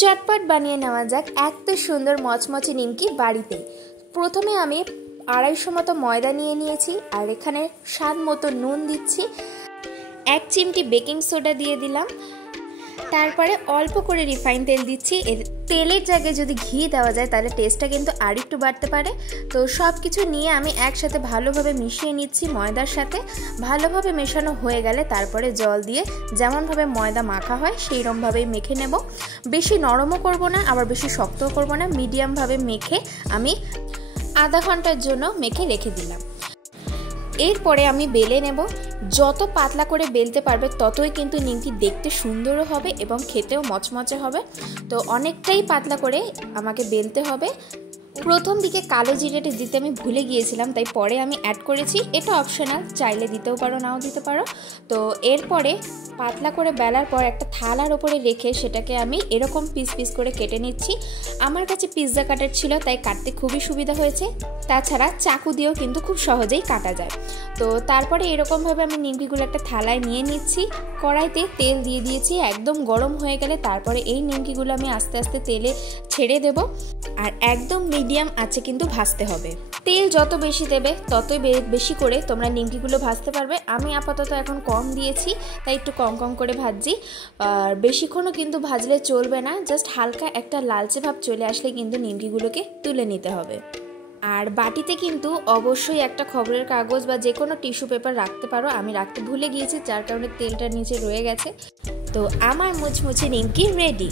চটপট বানিয়ে নেওয়া যাক এত সুন্দর মচমচে নিমকি বাড়িতে। প্রথমে আমি 250 মতো ময়দা নিয়ে নিয়েছি, আর এখানে স্বাদ মতো নুন দিচ্ছি, 1 চিমটি বেকিং সোডা দিয়ে দিলাম, তারপরে অল্প করে রিফাইন তেল দিচ্ছি। এর তেলের জায়গায় যদি ঘি দেওয়া যায় তাহলে টেস্টটা কিন্তু আর একটু বাড়তে পারে। তো সব কিছু নিয়ে আমি একসাথে ভালোভাবে মিশিয়ে নিচ্ছি ময়দার সাথে। ভালোভাবে মেশানো হয়ে গেলে তারপরে জল দিয়ে যেমনভাবে ময়দা মাখা হয় সেইরকমভাবেই মেখে নেব। বেশি নরমও করব না, আবার বেশি শক্তও করব না, মিডিয়ামভাবে মেখে আমি আধা ঘন্টার জন্য মেখে রেখে দিলাম। এরপরে আমি বেলে নেব। যত পাতলা করে বেলতে পারবে ততই কিন্তু নিমকি দেখতে সুন্দরও হবে এবং খেতেও মচমচে হবে। তো অনেকটাই পাতলা করে আমাকে বেলতে হবে। প্রথম দিকে কালো জিরেটা দিতে আমি ভুলে গিয়েছিলাম, তাই পরে আমি অ্যাড করেছি। এটা অপশনাল, চাইলে দিতেও পারো নাও দিতে পারো। তো এরপরে পাতলা করে বেলার পর একটা থালার ওপরে রেখে সেটাকে আমি এরকম পিস পিস করে কেটে নিচ্ছি। আমার কাছে পিৎজা কাটার ছিল, তাই কাটতে খুবই সুবিধা হয়েছে। তাছাড়া চাকু দিয়েও কিন্তু খুব সহজেই কাটা যায়। তো তারপরে এরকমভাবে আমি নিমকিগুলো একটা থালায় নিয়ে নিচ্ছি। কড়াইতে তেল দিয়ে দিয়েছি, একদম গরম হয়ে গেলে তারপরে এই নিমকিগুলো আমি আস্তে আস্তে তেলে ছেড়ে দেব। আর একদম মিডিয়াম আছে কিন্তু ভাজতে হবে। তেল যত বেশি দেবে ততই বেশি করে তোমরা নিমকিগুলো ভাজতে পারবে। আমি আপাতত এখন কম দিয়েছি, তাই একটু কম কম করে ভাজছি। আর বেশিক্ষণও কিন্তু ভাজলে চলবে না, জাস্ট হালকা একটা লালচে ভাব চলে আসলে কিন্তু নিমকিগুলোকে তুলে নিতে হবে। আর বাটিতে কিন্তু অবশ্যই একটা খবরের কাগজ বা যে কোনো টিস্যু পেপার রাখতে পারো। আমি রাখতে ভুলে গিয়েছি, যার কারণে তেলটা নিচে রয়ে গেছে। তো আমার মুচমুচে নিমকি রেডি।